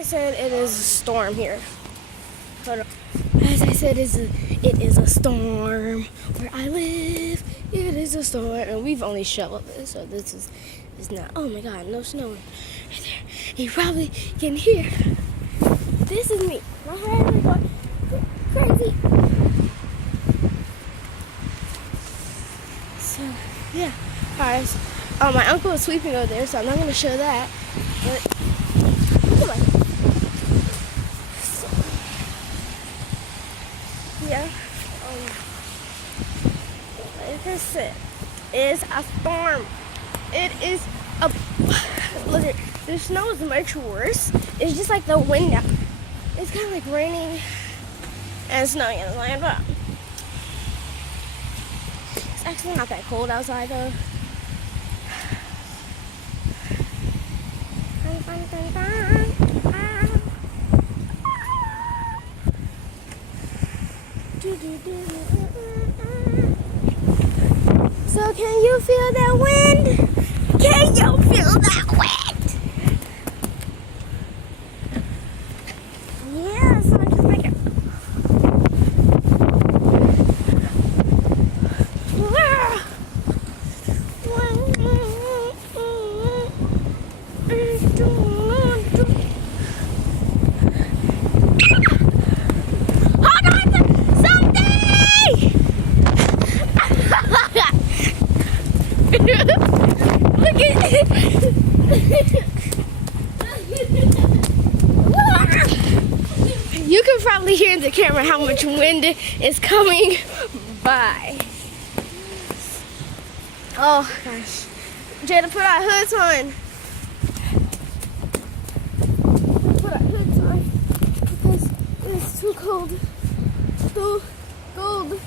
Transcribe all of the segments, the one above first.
I said, it is a storm here. Hold on. As I said, it is a storm where I live. It is a storm, and we've only shoveled this, so this is not. Oh my God, no snow right there. You probably can hear. This is me. My head is going crazy. So yeah, alright. My uncle is sleeping over there, so I'm not gonna show that. But come on. So, yeah. Like I said, it's a storm. It is a. Look, the snow is much worse. It's just like the wind now. It's kind of like raining and snowing in the land, but it's actually not that cold outside though. So can you feel that wind? Can you feel that wind? Yeah, so just like it. Look at it. You can probably hear in the camera how much wind is coming by. Oh gosh. Jada, put our hoods on. Put our hoods on because it's too cold. Too cold.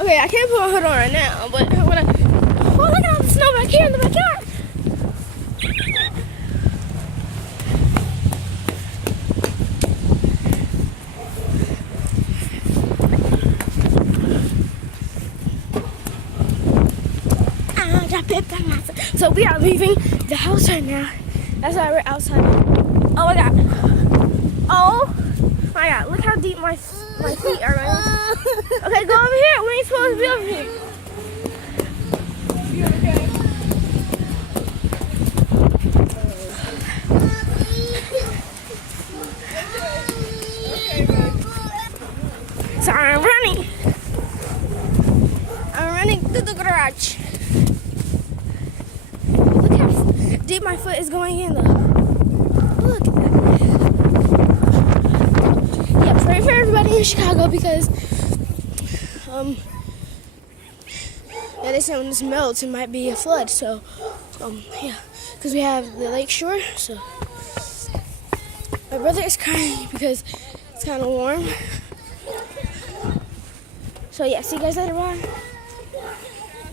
Okay, I can't put my hood on right now, but when oh, look at all the snow back here in the backyard. So we are leaving the house right now. That's why we're outside. Oh my God. Oh my God, look how deep my feet are running. Okay, go over here. We ain't supposed to be over here. You okay? So I'm running. I'm running to the garage. Look how deep my foot is going in though. Look at that. Yeah, pray for everybody in Chicago because yeah, they say when this melts it might be a flood. So yeah, because we have the lake shore. So my brother is crying because it's kind of warm. So yeah, see you guys later. Bye.